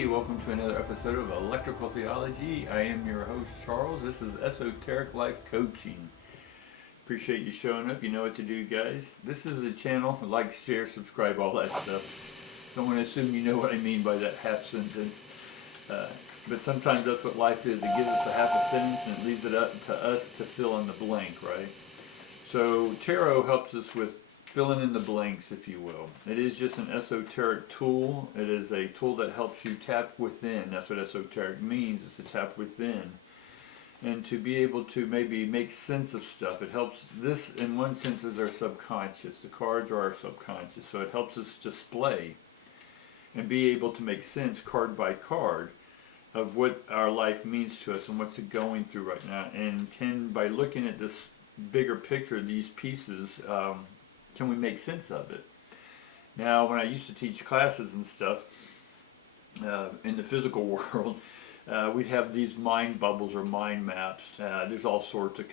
Hey, welcome to another episode of Electrical Theology. I am your host, Charles. This is Esoteric Life Coaching. Appreciate you showing up. You know what to do, guys. This is a channel. Like, share, subscribe, all that stuff. Don't want to assume you know what I mean by that half sentence. But sometimes that's what life is. It gives us a half a sentence and it leaves it up to us to fill in the blank, right? So tarot helps us with filling in the blanks, if you will. It is just an esoteric tool. It is a tool that helps you tap within. That's what esoteric means, is to tap within. And to be able to maybe make sense of stuff. It helps, this in one sense is our subconscious. The cards are our subconscious. So it helps us display and be able to make sense card by card of what our life means to us and what's it going through right now. And can, by looking at this bigger picture, these pieces, can we make sense of it? Now, when I used to teach classes and stuff in the physical world, we'd have these mind bubbles or mind maps. There's all sorts of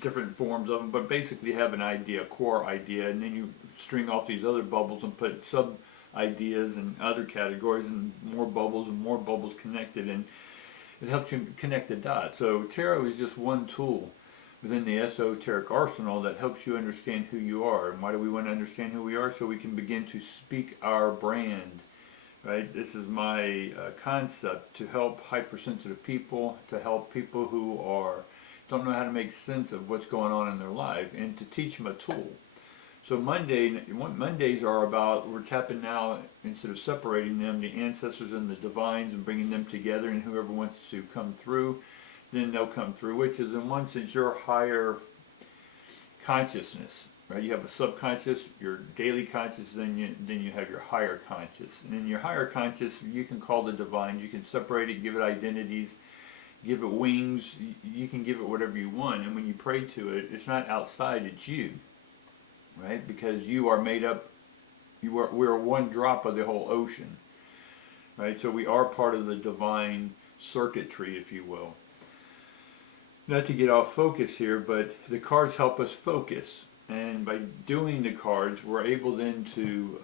different forms of them, but basically you have an idea, a core idea, and then you string off these other bubbles and put sub ideas and other categories and more bubbles connected, and it helps you connect the dots. So tarot is just one tool within the esoteric arsenal that helps you understand who you are. And why do we want to understand who we are? So we can begin to speak our brand, right? This is my concept, to help hypersensitive people, to help people who don't know how to make sense of what's going on in their life, and to teach them a tool. So Mondays are about, we're tapping now, instead of separating them, the ancestors and the divines, and bringing them together, and whoever wants to come through, then they'll come through, which is in one sense your higher consciousness, right? You have a subconscious, your daily conscious, then you have your higher conscious. And in your higher conscious, you can call the divine, you can separate it, give it identities, give it wings, you can give it whatever you want. And when you pray to it, it's not outside, it's you, right? Because you are made up, we're one drop of the whole ocean, right? So we are part of the divine circuitry, if you will. Not to get off focus here, but the cards help us focus. And by doing the cards, we're able then to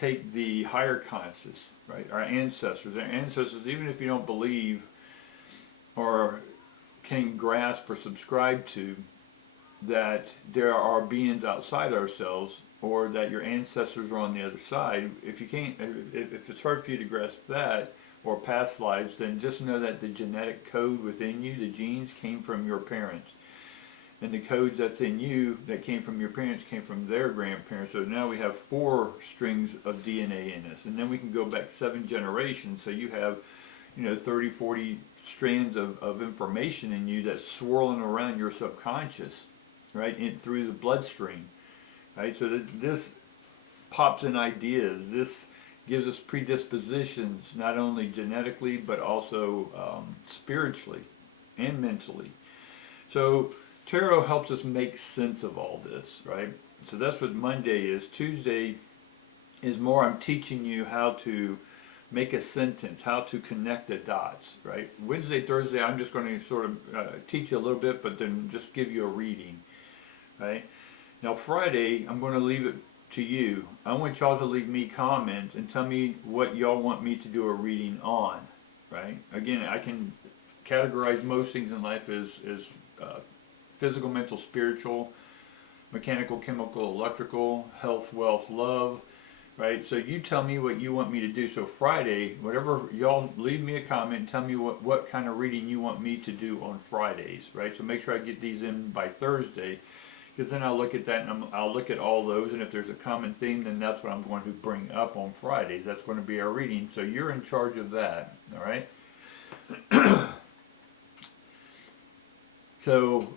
take the higher conscious, right? Our ancestors, even if you don't believe or can grasp or subscribe to that there are beings outside ourselves, or that your ancestors are on the other side, if it's hard for you to grasp that, or past lives, then just know that the genetic code within you, the genes, came from your parents. And the codes that's in you that came from your parents came from their grandparents. So now we have 4 strings of DNA in us. And then we can go back 7 generations. So you have, 30, 40 strands of information in you that's swirling around your subconscious, right, through the bloodstream. Right? So this pops in ideas. This gives us predispositions, not only genetically, but also spiritually and mentally. So tarot helps us make sense of all this, right? So that's what Monday is. Tuesday is more, I'm teaching you how to make a sentence, how to connect the dots, right? Wednesday, Thursday, I'm just going to sort of teach you a little bit, but then just give you a reading, right? Now Friday, I'm going to leave it to you. I want y'all to leave me comments and tell me what y'all want me to do a reading on, right? Again, I can categorize most things in life as physical, mental, spiritual, mechanical, chemical, electrical, health, wealth, love, right? So you tell me what you want me to do. So Friday, whatever, y'all leave me a comment and tell me what kind of reading you want me to do on Fridays, right? So make sure I get these in by Thursday, because then I'll look at that and I'll look at all those, and if there's a common theme, then that's what I'm going to bring up on Fridays. That's going to be our reading. So you're in charge of that, all right? So,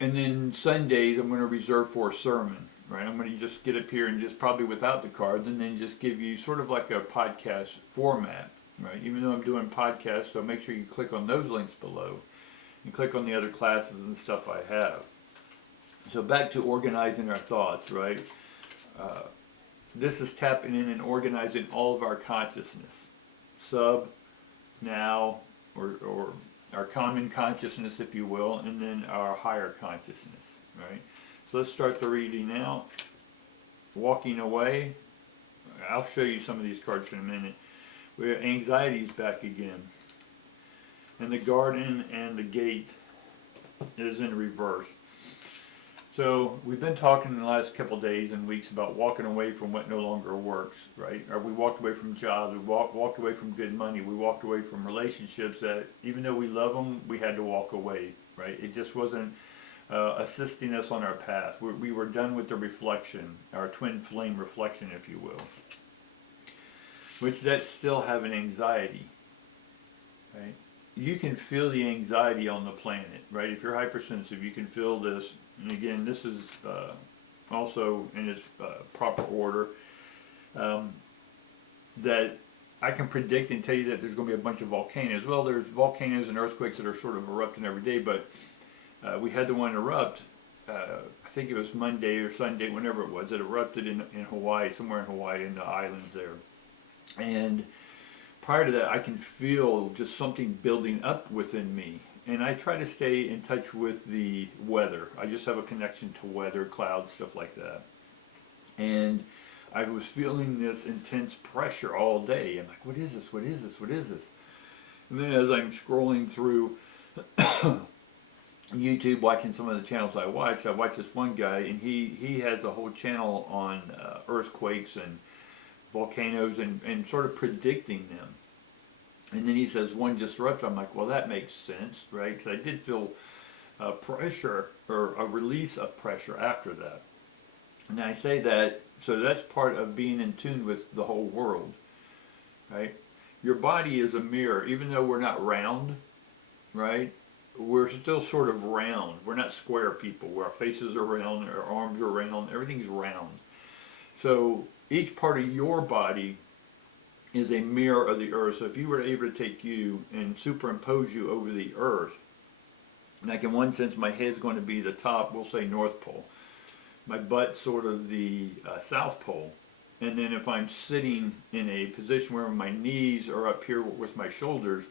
and then Sundays I'm going to reserve for a sermon, right? I'm going to just get up here and just probably without the cards, and then just give you sort of like a podcast format, right? Even though I'm doing podcasts, so make sure you click on those links below and click on the other classes and stuff I have. So back to organizing our thoughts, right? This is tapping in and organizing all of our consciousness. Sub, now, or our common consciousness, if you will, and then our higher consciousness, right? So let's start the reading now. Walking away, I'll show you some of these cards in a minute. Where anxiety's back again. And the garden and the gate is in reverse. So we've been talking in the last couple of days and weeks about walking away from what no longer works, right? Or we walked away from jobs, we walked away from good money, we walked away from relationships that even though we love them, we had to walk away, right? It just wasn't assisting us on our path. We were done with the reflection, our twin flame reflection, if you will. Which that's still having anxiety, right? You can feel the anxiety on the planet, right? If you're hypersensitive, you can feel this. And again, this is also in its proper order. That I can predict and tell you that there's going to be a bunch of volcanoes. Well, there's volcanoes and earthquakes that are sort of erupting every day, but we had the one erupt. I think it was Monday or Sunday, whenever it was. It erupted in Hawaii, somewhere in Hawaii, in the islands there. And prior to that, I can feel just something building up within me. And I try to stay in touch with the weather. I just have a connection to weather, clouds, stuff like that. And I was feeling this intense pressure all day. I'm like, what is this? What is this? What is this? And then as I'm scrolling through YouTube, watching some of the channels I watch this one guy, and he has a whole channel on earthquakes and volcanoes and sort of predicting them. And then he says one just erupted. I'm like, well, that makes sense, right? Because I did feel pressure, or a release of pressure after that. And I say that, so that's part of being in tune with the whole world, right? Your body is a mirror. Even though we're not round, right? We're still sort of round. We're not square people where our faces are round, our arms are round, everything's round. So each part of your body is a mirror of the earth. So if you were able to take you and superimpose you over the earth, like in one sense my head's going to be the top, we'll say North Pole, my butt sort of the South Pole, and then if I'm sitting in a position where my knees are up here with my shoulders,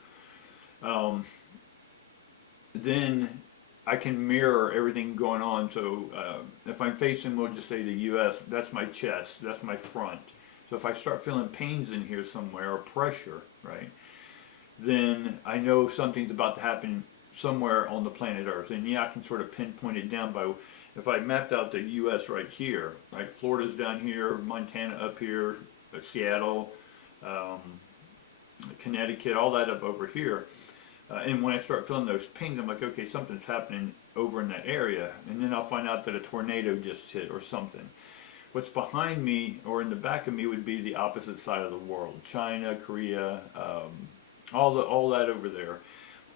then I can mirror everything going on. So if I'm facing, we'll just say the U.S., that's my chest, that's my front. So if I start feeling pains in here somewhere, or pressure, right, then I know something's about to happen somewhere on the planet Earth. And yeah, I can sort of pinpoint it down by, if I mapped out the U.S. right here, right, Florida's down here, Montana up here, Seattle, Connecticut, all that up over here. And when I start feeling those pains, I'm like, okay, something's happening over in that area. And then I'll find out that a tornado just hit or something. What's behind me or in the back of me would be the opposite side of the world. China, Korea, all that over there.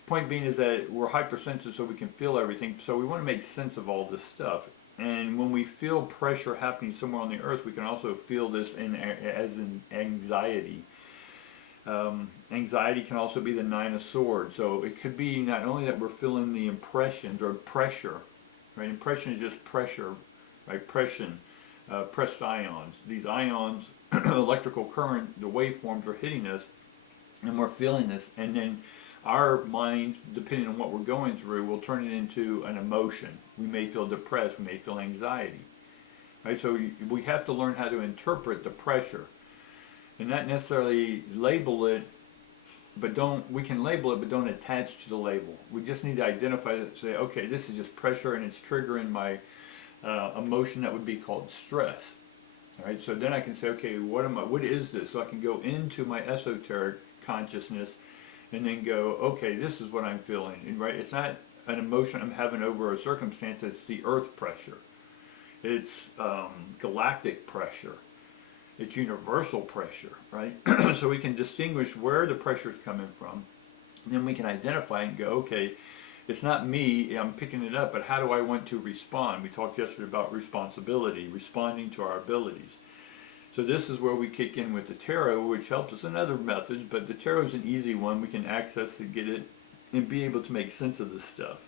Point being is that we're hypersensitive, so we can feel everything. So we want to make sense of all this stuff. And when we feel pressure happening somewhere on the earth, we can also feel this as in anxiety. Anxiety can also be the Nine of Swords. So it could be not only that we're feeling the impressions or pressure, right? Impression is just pressure, right? Pression, pressed ions. These ions, electrical current, the waveforms are hitting us, and we're feeling this. And then our mind, depending on what we're going through, will turn it into an emotion. We may feel depressed. We may feel anxiety, right? So we have to learn how to interpret the pressure. And not necessarily label it, we can label it, but don't attach to the label. We just need to identify it and say, okay, this is just pressure and it's triggering my emotion that would be called stress. All right, so then I can say, okay, what is this? So I can go into my esoteric consciousness and then go, okay, this is what I'm feeling. And right, it's not an emotion I'm having over a circumstance, it's the earth pressure. It's galactic pressure. It's universal pressure, right? So we can distinguish where the pressure is coming from. And then we can identify and go, okay, it's not me, I'm picking it up, but how do I want to respond? We talked yesterday about responsibility, responding to our abilities. So this is where we kick in with the tarot, which helps us in other methods, but the tarot is an easy one. We can access to get it and be able to make sense of this stuff.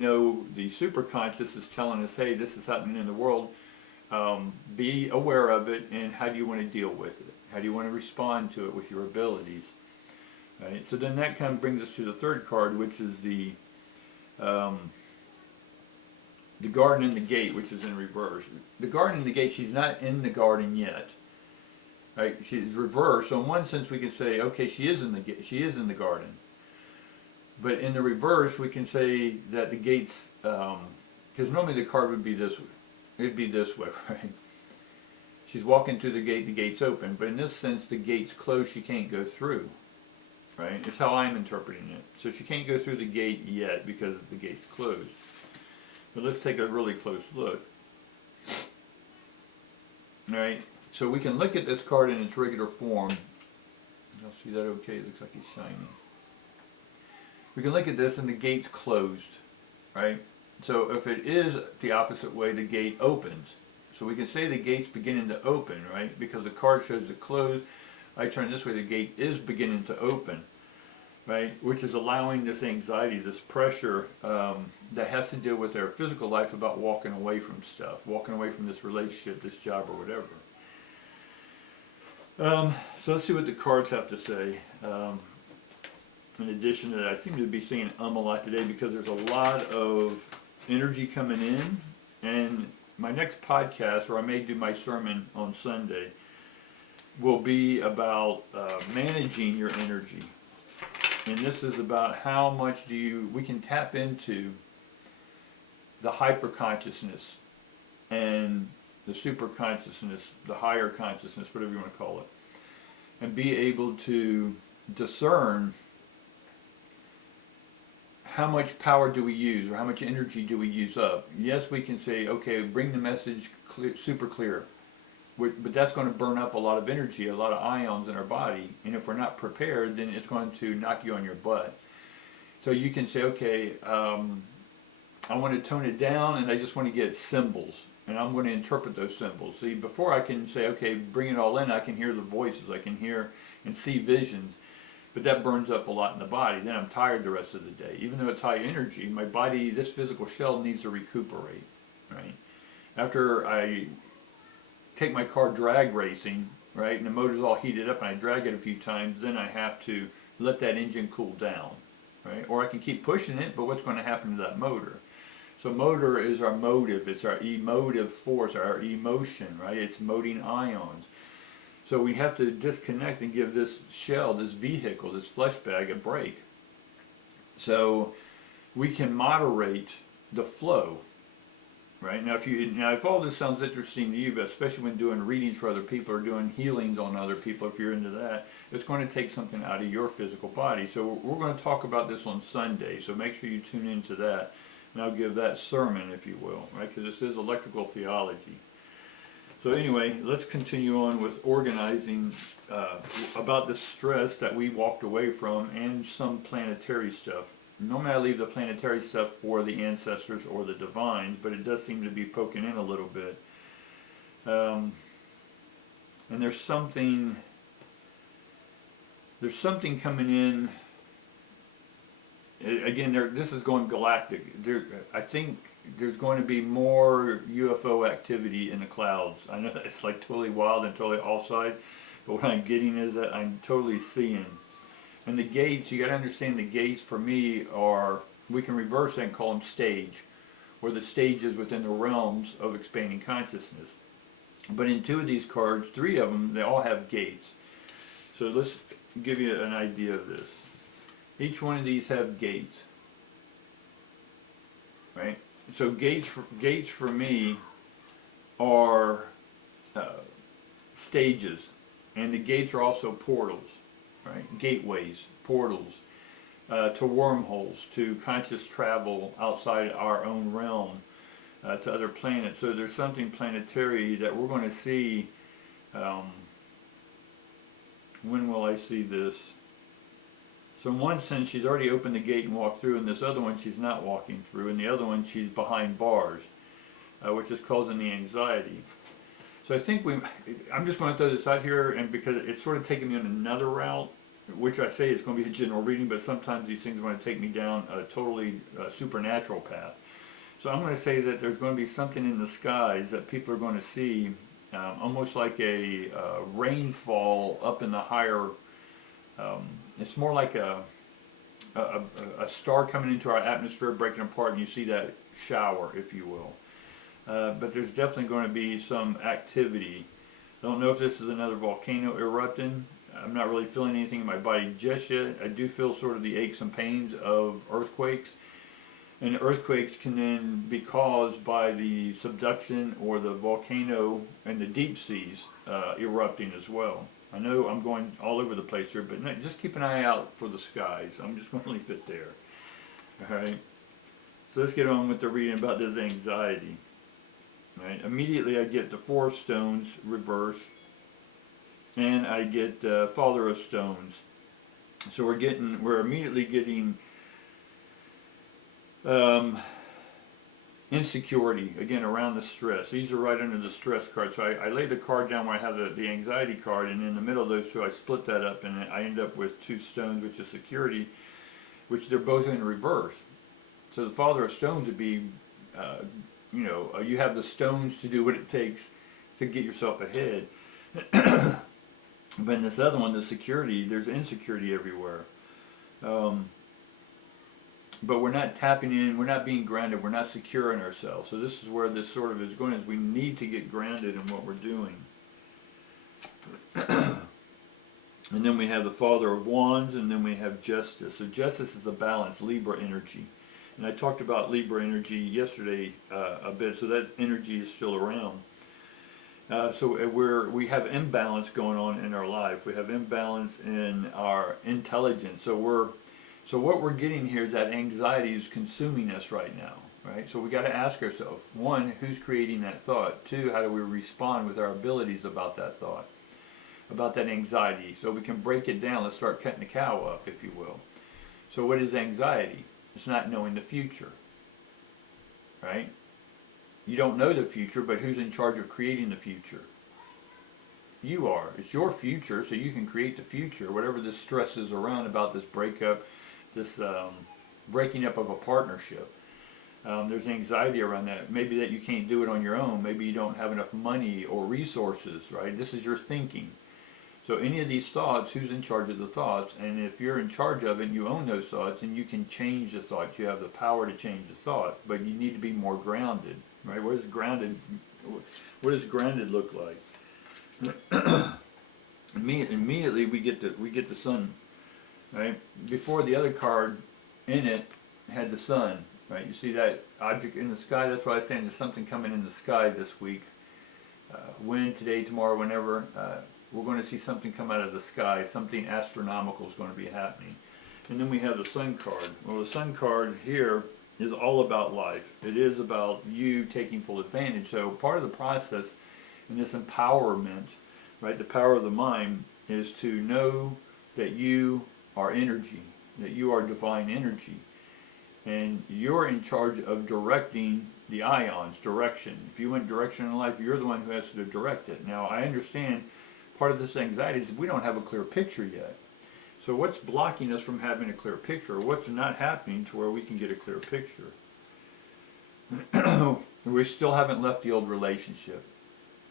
You know, the superconscious is telling us, hey, this is happening in the world. Be aware of it, and how do you want to deal with it? How do you want to respond to it with your abilities? Right? So then that kind of brings us to the third card, which is the garden and the gate, which is in reverse. The garden and the gate, she's not in the garden yet. right? She's reversed. So in one sense, we can say, okay, she is in the garden. But in the reverse, we can say that the gates, because normally the card would be this way. It'd be this way, right? She's walking through the gate's open. But in this sense, the gate's closed, she can't go through, right? It's how I'm interpreting it. So she can't go through the gate yet because the gate's closed. But let's take a really close look. All right, so we can look at this card in its regular form. You'll see that okay, it looks like it's shining. We can look at this and the gate's closed, right? So if it is the opposite way, the gate opens. So we can say the gate's beginning to open, right? Because the card shows it closed. I turn this way, the gate is beginning to open, right? Which is allowing this anxiety, this pressure that has to deal with their physical life about walking away from stuff, walking away from this relationship, this job, or whatever. So let's see what the cards have to say. In addition to that, I seem to be saying a lot today because there's a lot of energy coming in. And my next podcast, or I may do my sermon on Sunday, will be about managing your energy. And this is about how much we can tap into the hyper consciousness and the super consciousness, the higher consciousness, whatever you want to call it, and be able to discern how much power do we use or how much energy do we use up. Yes, we can say, okay, bring the message super clear. But that's going to burn up a lot of energy, a lot of ions in our body. And if we're not prepared, then it's going to knock you on your butt. So you can say, okay, I want to tone it down and I just want to get symbols. And I'm going to interpret those symbols. See, before I can say, okay, bring it all in, I can hear the voices. I can hear and see visions. But that burns up a lot in the body. Then I'm tired the rest of the day. Even though it's high energy, my body, this physical shell needs to recuperate, right? After I take my car drag racing, right, and the motor's all heated up and I drag it a few times, then I have to let that engine cool down, right? Or I can keep pushing it, but what's going to happen to that motor? So motor is our motive. It's our emotive force, our emotion, right? It's moting ions. So we have to disconnect and give this shell, this vehicle, this flesh bag a break. So we can moderate the flow, right? Now if all this sounds interesting to you, but especially when doing readings for other people or doing healings on other people, if you're into that, it's going to take something out of your physical body. So we're going to talk about this on Sunday, so make sure you tune into that. And I'll give that sermon, if you will, right? Because this is electrical theology. So anyway, let's continue on with organizing about the stress that we walked away from and some planetary stuff. Normally I leave the planetary stuff for the ancestors or the divines, but it does seem to be poking in a little bit. And there's something coming in. Again, this is going galactic. I think there's going to be more UFO activity in the clouds. I know it's like totally wild and totally offside, but what I'm getting is that I'm totally seeing. And the gates, you got to understand the gates for me are, we can reverse that and call them stage, or the stages within the realms of expanding consciousness. But in two of these cards, three of them, they all have gates. So let's give you an idea of this. Each one of these have gates, right? So gates for me are stages, and the gates are also portals, right? Gateways, portals to wormholes, to conscious travel outside our own realm to other planets. So there's something planetary that we're going to see. When will I see this? So in one sense, she's already opened the gate and walked through, and this other one she's not walking through, and the other one she's behind bars, which is causing the anxiety. So I think I'm just going to throw this out here, and because it's sort of taking me on another route, which I say is going to be a general reading, but sometimes these things are going to take me down a totally supernatural path. So I'm going to say that there's going to be something in the skies that people are going to see, almost like a rainfall up in the higher. It's more like a star coming into our atmosphere, breaking apart, and you see that shower, if you will. But there's definitely going to be some activity Don't know if this is another volcano erupting. I'm not really feeling anything in my body just yet. I do feel sort of the aches and pains of earthquakes. And earthquakes can then be caused by the subduction or the volcano and the deep seas erupting as well. I know I'm going all over the place here, but no, just keep an eye out for the skies. I'm just going to leave it there. Alright? So let's get on with the reading about this anxiety. Right? Immediately I get the Four of Stones reversed, and I get Father of Stones. So we're immediately getting insecurity, again, around the stress. These are right under the stress card. So I lay the card down where I have the anxiety card, and in the middle of those two I split that up, and I end up with two stones, which is security, which they're both in reverse. So the Father of Stones would be, you have the stones to do what it takes to get yourself ahead. But in this other one, the security, there's insecurity everywhere. But we're not tapping in, we're not being grounded, we're not secure in ourselves. So this is where this sort of is going, is we need to get grounded in what we're doing. And then we have the Father of Wands, and then we have Justice. So Justice is the balance, Libra energy. And I talked about Libra energy yesterday a bit, so that energy is still around. So we have imbalance going on in our life. We have imbalance in our intelligence. So what we're getting here is that anxiety is consuming us right now, right? So we got to ask ourselves, one, who's creating that thought? Two, how do we respond with our abilities about that thought, about that anxiety? So we can break it down. Let's start cutting the cow up, if you will. So what is anxiety? It's not knowing the future, right? You don't know the future, but who's in charge of creating the future? You are. It's your future, so you can create the future. Whatever this stress is around about this breakup, this breaking up of a partnership. There's anxiety around that. Maybe that you can't do it on your own. Maybe you don't have enough money or resources, right? This is your thinking. So any of these thoughts, who's in charge of the thoughts? And if you're in charge of it and you own those thoughts, then you can change the thoughts. You have the power to change the thought, but you need to be more grounded, right? What does grounded look like? Immediately we get the sun, right? Before, the other card in it had the sun, right? You see that object in the sky? That's why I was saying there's something coming in the sky this week. When, today, tomorrow, whenever, we're going to see something come out of the sky. Something astronomical is going to be happening. And then we have the sun card. Well, the sun card here is all about life. It is about you taking full advantage. So part of the process in this empowerment, right, the power of the mind, is to know that you are energy, that you are divine energy. And you're in charge of directing the ions, direction. If you want direction in life, you're the one who has to direct it. Now, I understand part of this anxiety is we don't have a clear picture yet. So what's blocking us from having a clear picture? What's not happening to where we can get a clear picture? We still haven't left the old relationship.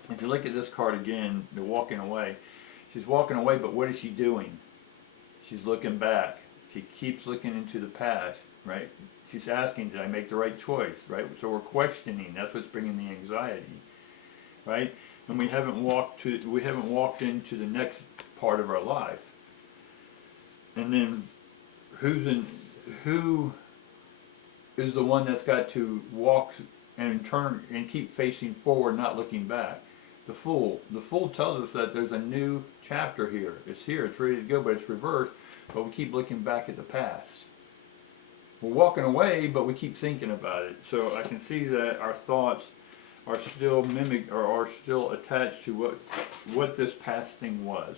If you look at this card again, the walking away, she's walking away, but what is she doing? She's looking back. She keeps looking into the past, right? She's asking, did I make the right choice, right? So we're questioning. That's what's bringing the anxiety, right? And we haven't walked into the next part of our life. And then who is the one that's got to walk and turn and keep facing forward, not looking back? The Fool. The Fool tells us that there's a new chapter here. It's here, it's ready to go, but it's reversed, but we keep looking back at the past. We're walking away, but we keep thinking about it. So I can see that our thoughts are still are still attached to what this past thing was.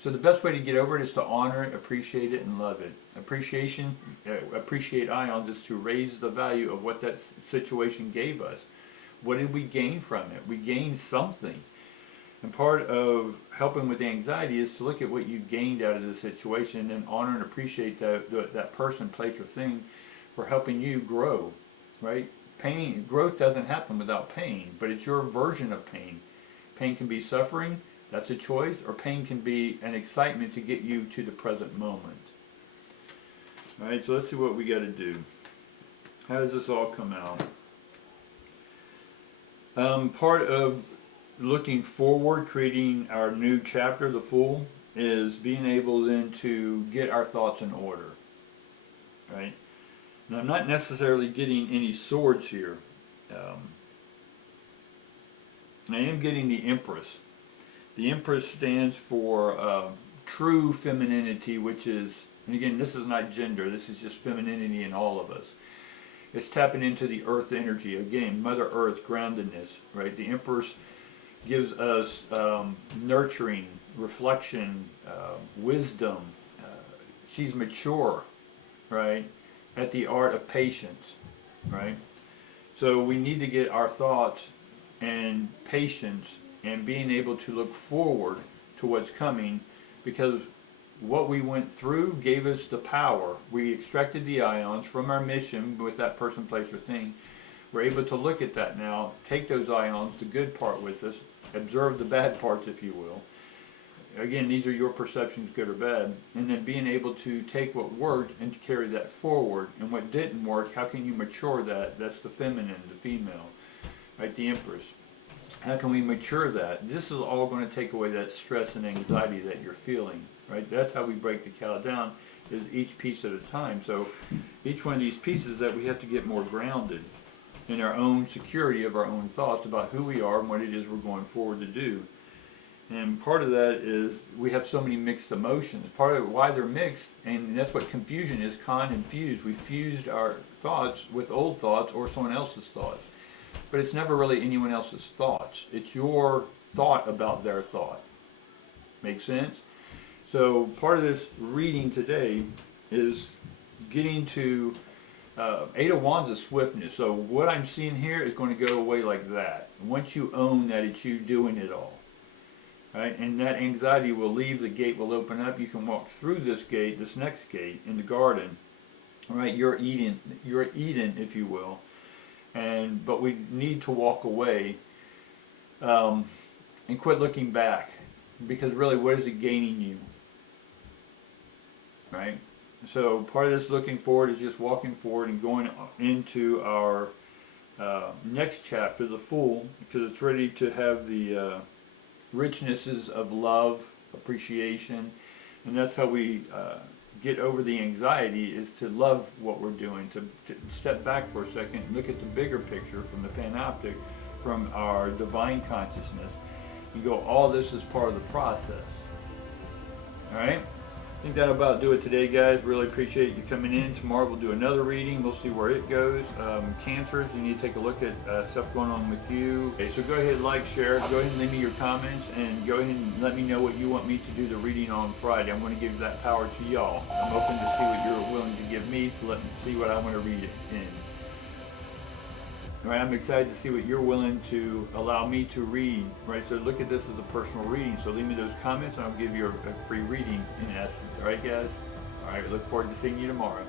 So the best way to get over it is to honor it, appreciate it, and love it. Appreciate ions is to raise the value of what that situation gave us. What did we gain from it? We gained something. And part of helping with anxiety is to look at what you gained out of the situation and then honor and appreciate that person, place, or thing for helping you grow, right? Growth doesn't happen without pain, but it's your version of pain. Pain can be suffering, that's a choice, or pain can be an excitement to get you to the present moment. All right, so let's see what we got to do. How does this all come out? Part of looking forward, creating our new chapter, the Fool, is being able then to get our thoughts in order, right? Now, I'm not necessarily getting any swords here. I am getting the Empress. The Empress stands for true femininity, which is, and again, this is not gender, this is just femininity in all of us. It's tapping into the earth energy. Again, Mother Earth, groundedness, right? The Empress gives us nurturing, reflection, wisdom. She's mature, right? At the art of patience, right? So we need to get our thoughts and patience and being able to look forward to what's coming, because what we went through gave us the power. We extracted the ions from our mission with that person, place, or thing. We're able to look at that now, take those ions, the good part with us, observe the bad parts, if you will. Again, these are your perceptions, good or bad, and then being able to take what worked and to carry that forward, and what didn't work, how can you mature that? That's the feminine, the female, right? The Empress. How can we mature that? This is all going to take away that stress and anxiety that you're feeling, right? That's how we break the cow down, is each piece at a time. So each one of these pieces that we have to get more grounded in our own security of our own thoughts about who we are and what it is we're going forward to do. And part of that is we have so many mixed emotions. Part of why they're mixed, and that's what confusion is, con and fuse. We fused our thoughts with old thoughts or someone else's thoughts. But it's never really anyone else's thoughts. It's your thought about their thought. Make sense? So part of this reading today is getting to Eight of Wands is swiftness. So what I'm seeing here is going to go away like that. Once you own that it's you doing it all. Right? And that anxiety will leave, the gate will open up. You can walk through this gate, this next gate, in the garden. All right? You're Eden, if you will. But we need to walk away and quit looking back, because really, what is it gaining you? Right? So part of this looking forward is just walking forward and going into our next chapter, the Fool, because it's ready to have the richnesses of love, appreciation, and that's how we get over the anxiety, is to love what we're doing, to step back for a second and look at the bigger picture from the panoptic, from our divine consciousness, and go, all this is part of the process. Alright? I think that'll about do it today, guys. Really appreciate you coming in. Tomorrow we'll do another reading. We'll see where it goes. Cancers, you need to take a look at stuff going on with you. Okay, so go ahead, like, share. Go ahead and leave me your comments, and go ahead and let me know what you want me to do the reading on Friday. I'm going to give that power to y'all. I'm open to see what you're willing to give me, to let me see what I want to read it in. Right, I'm excited to see what you're willing to allow me to read. Right, so look at this as a personal reading. So leave me those comments, and I'll give you a free reading in essence. All right, guys. All right, look forward to seeing you tomorrow.